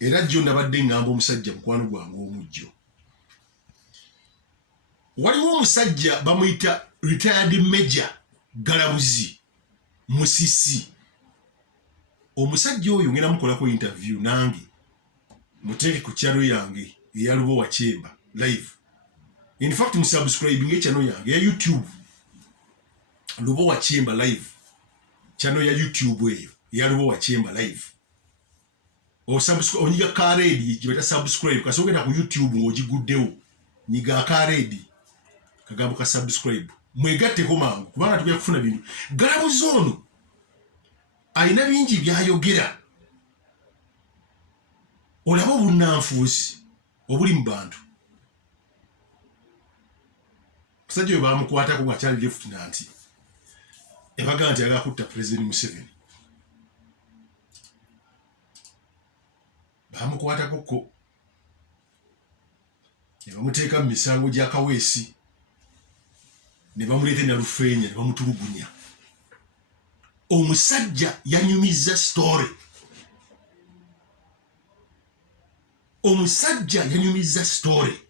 era jjo nabadde ngamba omusajja mukwano gwange omujjo. Waliwo omusajja bamuyita retired major Galabuzi Musisi. Omusajja oyo ngenda mukolako interview nange muteeke ku channel yange eya Lubowa Chemba live. In fact musubscribing e channel yange ya YouTube Lubowa Chemba live, channel ya YouTube eyo ya Lubowa Chemba live. O subscribe onyiga karedi jibeta subscribe kasogenda ku YouTube ng'ogiguddewo nyiga karedi kagambo ka subscribe mwegatte ko mangu kubanga tujja kufuna bintu. Galabuzi ono ayina bingi byayogera olaba obunnanfuusi obuli mu bantu. Musajja oyo bamukwatako ng'akyali lieutenant ebaga nti agala kutta President Museveni. Bamukwatako ko ne bamuteeka mu misango gya kaweesi ne bamuleeta ne Lufeenya ne bamutulugunya. Omusajja yanyumiza story. Omusajja yanyumiza story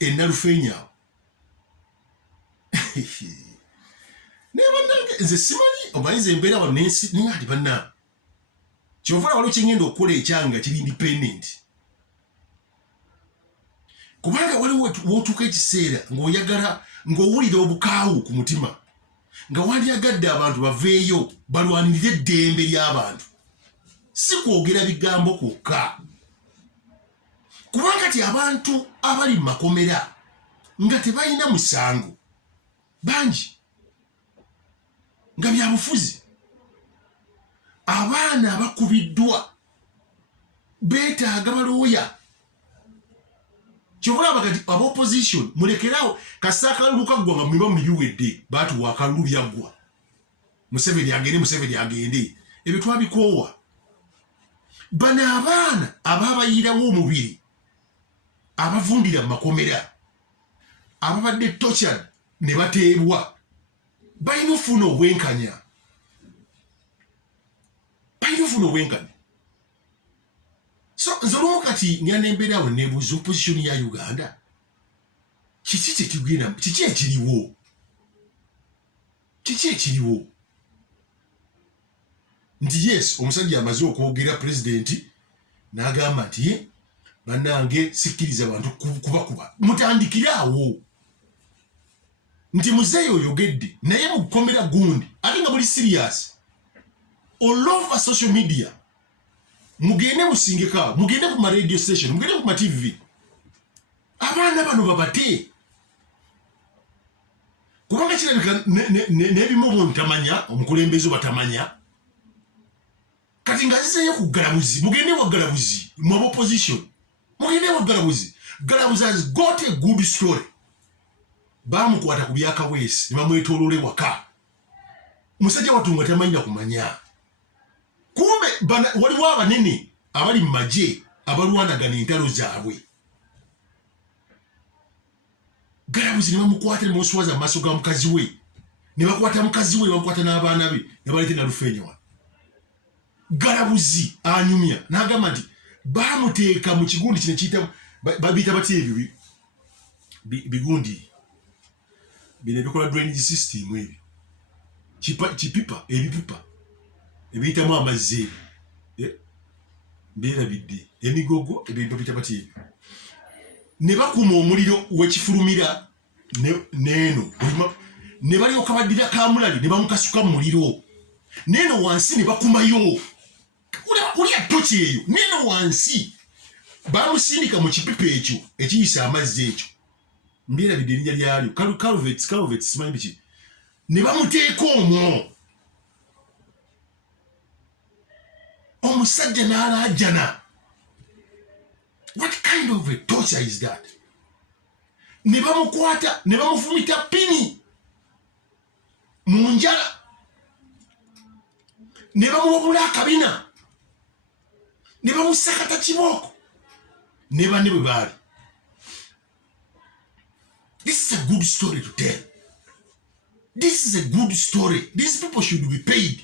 Nalufeenya. Nebanange nze simanyi obayize embeera wano nensi ningati banna kyovula waliwo kyengenda okukola ekyanga kiri independent kubanga waliwo wotuuka ekiseera ng'oyagala ng'owulira obukaawu ku mutima nga wandyagadde abantu baveeyo balwanirire eddembe ly'abantu, si kwogera bigambo kwokka. Kubanga ti abantu abali mu makomera nga tebalina musango bangi nga byabufuzi. Abaana abakubiddwa beetaaga balooya. Kyobulaba kati aba opposition mulekerawo kasita akalulu kaggwa nga mwiba mulibiwedde baatuwa akalulu byaggwa. Museveni agende ebyo twabikoowa. Bano abaana abaabayirawo omubiri abavundira mu makomera ababadde tortured ne bateebwa balina ofuna obwenkanya. So nze olumu kati ngenda embeera awo neebuuza opposition ya Uganda kiki ekiriwo nti yes omusajja amaze okwogera pulezidenti n'agamba nti bannange sikkiriza abantu kubakuba. Mutandikire awo nti muzeeyo oyogedde naye mukomera gundi ate nga muli serious all over social media. Mugende musingeka, mugende ku ma radio station, mugende ku ma TV. Abaana bano babate kubanga kirabika n'ebimu bontamanya omukulembeze batamanya kati nga zizeeyo ku Galabuzi. Mugende wa Galabuzi mu opposition, mugende wa Galabuzi. Galabuzi has got a good story. Bamukwata ku byakaweesi ne bamwetooloola ewaka. Musajja watunga tamanyira kumanya. Kumbe waliwo abanene abali mu magye abalwanagana entalo zaabwe. Galabuzi ne bamukwata ne bamuswaza mu maaso ga mukazi we, ne bakwata mukazi we ne bamukwata n'abaana be ne baleeta Nalufeenya wano. Galabuzi anyumya n'agamba nti baamuteeka mu kigundi kino kiyita babiyita batya ebyo bigundi bino ebikola drainage system ebyo kipipa ebipipa ebiyitamu amazzi beerabidde emigogo ebintu biyita batya ebyo ne bakuma omuliro wekifulumira neeno ne balyoka baddira kamulali ne bamukasuka mu muliro neeno wansi ne bakumayo ulya toki eyo neeno wansi bamusindika mu kipipa ekyo ekiyisa amazzi ekyo mbeerabidde erinnya lyalyo Calvet simanyi biki ne bamuteeka omwo. Omusajja n'alaajana. What kind of a torture is that? Ne bamukwata ne bamufumita pini mu njala ne bamuwabula akabina ne bamusakata kibooko ne banne bwe baali. This is a good story to tell. This is a good story. These people should be paid.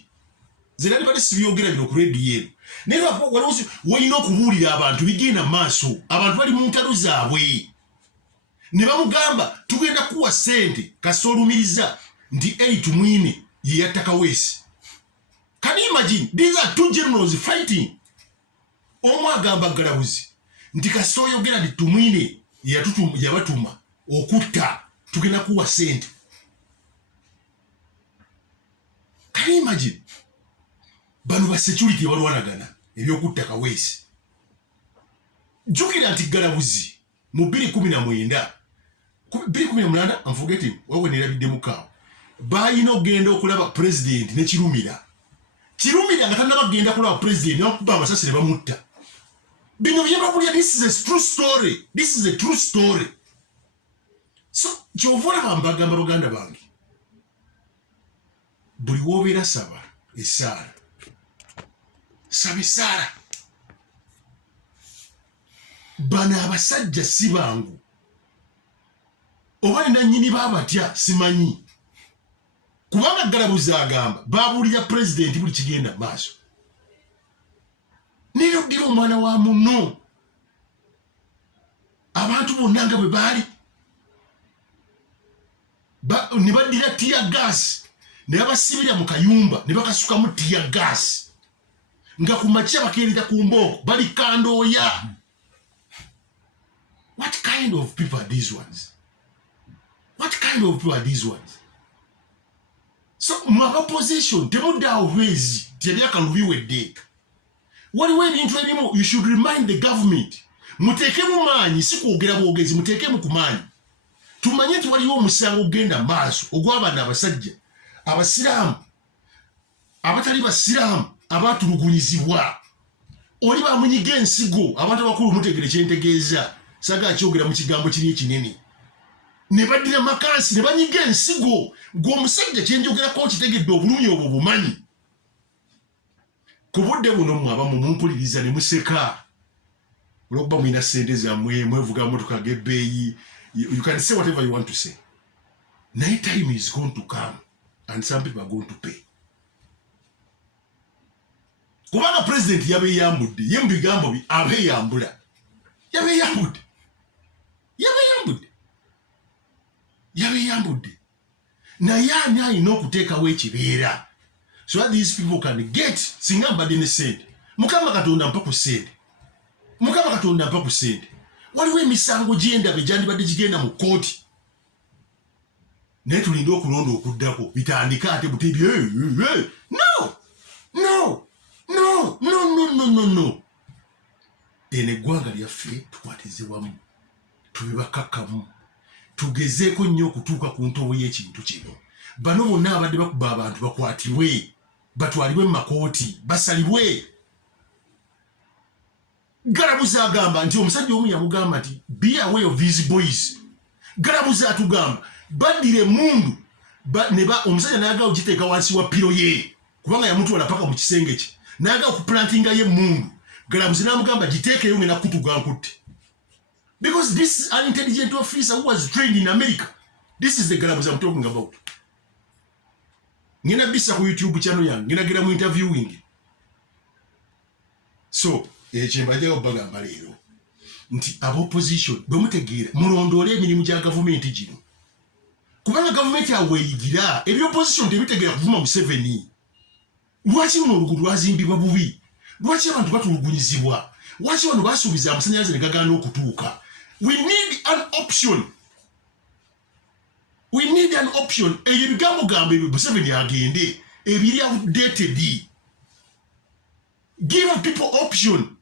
Zenali bali sibyogera bino ku radio yenu naye walowooza walina okubuulira abantu bigenda maaso abantu bali mu ntalo zaabwe ne bamugamba tugenda kuwa ssente kasita olumiriza nti 8 mwine ye yatta Kaweesi. Can you imagine? These are two generals fighting. Omu agamba Galabuzi nti kasita oyogera nti tumwine yabatuma okutta tugenda kuwa ssente. Can you imagine? Bano ba security balwanagana ebyokutta Kaweesi. Jukira nti Galabuzi mu 2019 I'm forgetting wawe nerabidde mukaawo bayina ogenda okulaba president ne Kirumira nga tannabagenda kulaba president n'okuba amasasi ne bamutta. Bino byeba kulya. This is a true story. So kyovola bambagamba baganda bange buli wobeera saba essaala bano abasajja si bangu oba nanyini babatya simanyi kubanga Galabuzi agamba babuulira president buli kigenda maaso neyoddira omwana wa muno abantu bonna nga bwe baali ne baddira tiya gas ne babasibira mu kayumba ne bakasukamu tiya gas nga ku makya bakeereza ku mbooko bali kandooya. What kind of people are these ones? So mwaba position temuddawo bwezi tebyakalubyiwedde waliwo ebintu ebimu you should remind the government muteekemu maanyi si kwogera bwogezi muteekemu ku maanyi tumanye nti waliwo omusango ogenda maaso ogw'abaana abasajja abasiraamu abatali basiraamu abatulugunyizibwa oli bamunyiga ensigo abantu abakulu mutegere kyentegeeza saga kyogera mu kigambo kiri ekinene ne baddira makansi ne banyiga ensigo ng'omusajja kyenjogerako kitegedde obulumi obwo bumanyi ku budde buno mmwe abamu mumpuliriza ne museka olw'okuba mulina ssente zammwe mwevuga motoka g'ebbeeyi. You can say whatever you want to say. Night time is going to come and some people are going to pay. Kubanga president yabeyambudde ye mu bigambo bi abeyambula yabeyambudde naye ani alina okuteekawo ekibeera so that these people can get singa mbadde ne ssente mukama katonda mpa ku ssente waliwo emisango gy'endaba egyandibadde gigenda mu kooti naye tulinde okulonda okuddako bitandika ate butebi no eno eggwanga lyaffe tukwatize wamu tube bakakkamu tugezeeko nnyo okutuuka ku ntobo y'ekintu kino. Bano bonna abadde bakuba abantu bakwatibwe batwalibwe mu makooti basalibwe. Galabuzi agamba nti omusajja omu yamugamba nti be aware of these boys. Galabuzi atugamba baddire mundu omusajja n'ayagala okugiteeka wansi wa piro ye kubanga yamutwala paka mu kisenge kye n'ayagala okuplantinga ye mundu. Galabuzi n'amugamba giteekeyo ngenda kutuga nkutte. Because this is an intelligent officer who was trained in America. This is the Galabuzi I'm talking about. Ngina bisa ku YouTube channel yange ngina gira mu interviewing. So kyembajjawo bagamba leero nti opposition bwe mutegeera mulondoole emirimu gya gavumenti gino kubanga gavumenti aweeyigira opposition tebitegeera kuvuma Museveni. Lwaki luno oluguudo lwazimbibwa bubi? Lwaki abantu batulugunyizibwa? Lwaki bano basuubiza amasannyalaze ne gagaana okutuuka? We need an option. Ebyo bigambo ebyo Museveni agende ebiri outdated. Give people option.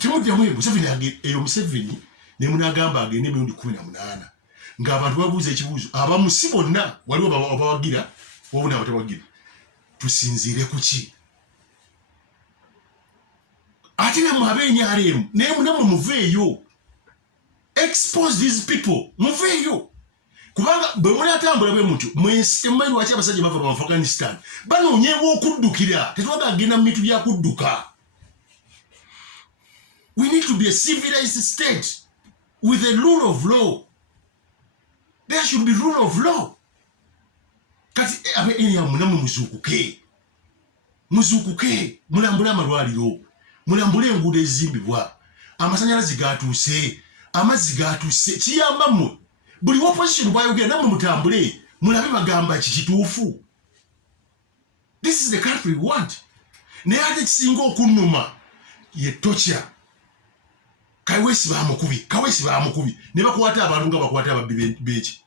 Temudyamu Museveni ne munagamba agende emirundi 18 ng'abantu babuuza ekibuuzo abamu si bonna waliwo abawagira wabuna abatawagira. Tusinziire ku ki? Ate namwe ab'enyalemu naye namwe muveeyo. Expose these people. Muveeyo. Kubanga bwe munatambula bwe mutyo mwensi temumanyi lwaki abasajja bava mu Afghanistan banoonyeewo okuddukira tetwaga agenda mu mitu bya kudduka. We need to be a civilized state with a rule of law. There should be rule of law. Kati ab'enyalemu namwe muzuukuke. muzukuke mulambule amalwaliro mulambule enguudo ezizimbibwa amasanyalaze gatuuse amazzi gatuuse kiyamba mmwe buli opposition bwayogera nammwe mutambule mulabe bagamba kikituufu. This is the country we want. Naye ate kisinga okunnuma ye tocha kawesi bamukubi ne bakwata abantu nga bakwata ababbi beki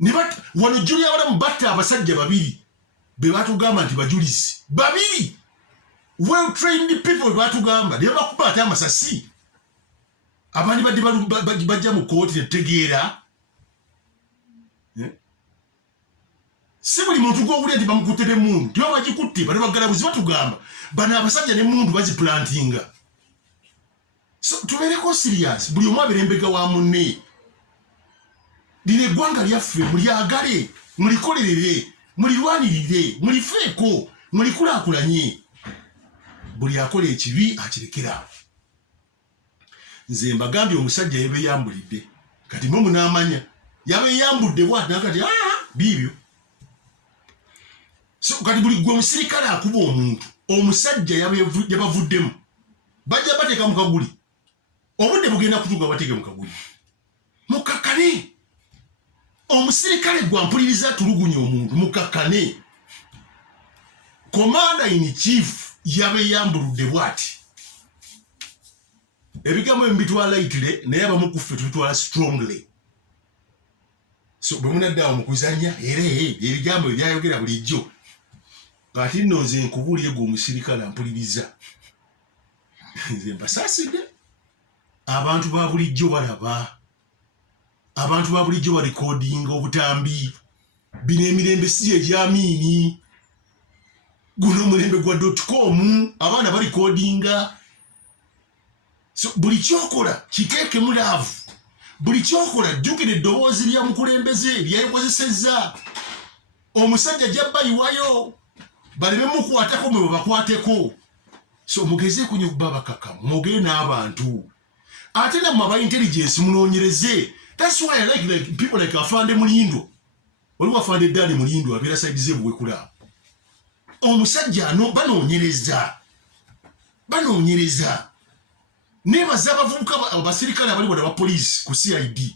ne wano juli abalamu batta abasajja babiri be batugamba nti bajulizi babiri well trained people batugamba ne bakuba ate amasasi abandi badde bajja mu kooti netegeera si buli muntu gw'owulira nti bamukutte n'emmundu tiba bagikutte bali bagalabuzi batugamba bano abasajja n'emmundu baziplantinga. So tubeereko serious buli omu abeera embega wa munne. Lino eggwanga lyaffe mulyagale mulikolerere mulirwanirire mulifeeko mulikulaakulanye buli akola ekibi akirekera. Nze mbagambye omusajja yabeeyambulidde kati mwe munaamanya yabeeyambudde bw'ati nakati biibyo. So kati buli gwe omusirikale akuba omuntu omusajja yabavuddemu bajja bateeka mu kaguli obudde bugenda kutuuka bateeke mu kaguli mukakkane. Omusirikale gwampuliriza tulugunya omuntu mukakkane. Commander in chief yabeeyambuludde bw'ati ebigambo mbitwala lightly naye abamu kuffe tubitwala strongly. So bwe munaddawo mu kuzanya era ebigambo ebyayogera bulijjo ati nno nze nkubuulire gwe omusirikale ampuliriza nze mbasaasidde. Abantu ba bulijjo balaba abantu ba bulijjo balikodinga obutambi bino emirembe si egyamiini guno omulembe gwa .com abaana balikodinga. So buli kyokola kiteekemu laavu buli kyokola jjukira eddoboozi lya mukulembeze lyayekozesezza omusajja jabbayiwayo baleme mukwatako mwe bakwateko. So mugezeeko nnyo kuba bakakamu mwogere n'abantu ate nammwe aba intelligence munoonyereze. That's why I like people like Afande Mulindo. Waliwo Afande Dani Mulindo abeera side ze buwekula omusajja ano banoonyereza nebaza abavubuka abasirikale abali wada bapoliisi ku CID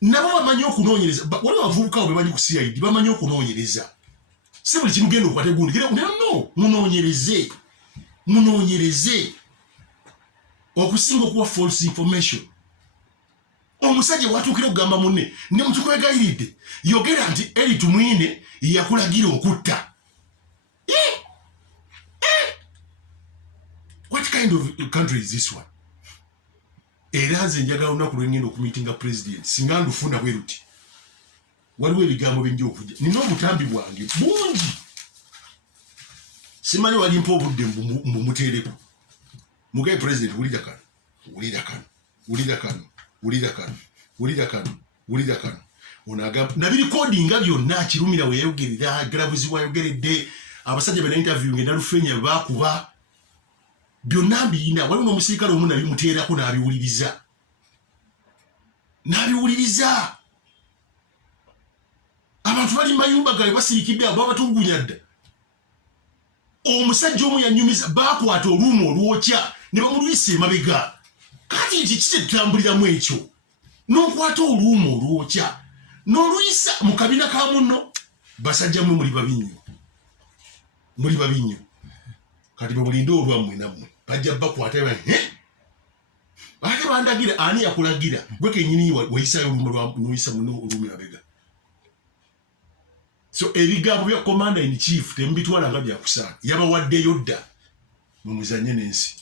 nabo bamanyi okunoonyereza. Waliwo abavubuka abo bemanyi ku CID bamanyi okunoonyereza. Si buli kimu genda okwate gundi no munoonyereze okusinga okuwa false information. Omusajja watuukira okugamba munne ne mutukwegayiridde yogera nti eri tumwine yakulagira okutta. What kind of country is this one? Era nze njagala olunaku lwengenda okumiitinga president singa ndufuna bwe ruti waliwo ebigambo bingi okujja nina obutambi bwange bungi simanyi walimpa obudde mbumuteereko mugaye president wulira kano onagamba nabirikodinga byonna kirumira weyayogerera galabuzi wayogeredde abasajja bena interview ngenda lufenya bakuba byonna mbiyina. Waliwo n'omusirikale omu nabimuteerako n'abiwuliriza. Abantu bali mayumba gawe basirikidde abo babatulugunya dda. Omusajja omu yanyumiza bakwata oluumu olwokya ne bamulwisa emabega. Kati nti kitetutambuliramu ekyo n'okwata oluumu olwokya n'oluyisa mu kabina ka munno basajja mwe muli babi nnyo kati bamulinde olwammwe nammwe bajja bakwata ate bandagira ani yakulagira gwe kennyini wayisayo oluyisa muno oluumu mabega. So ebigambo bya commander in chief tembitwala nga byakusaana yabawaddeyo dda mumuzanye n'ensi.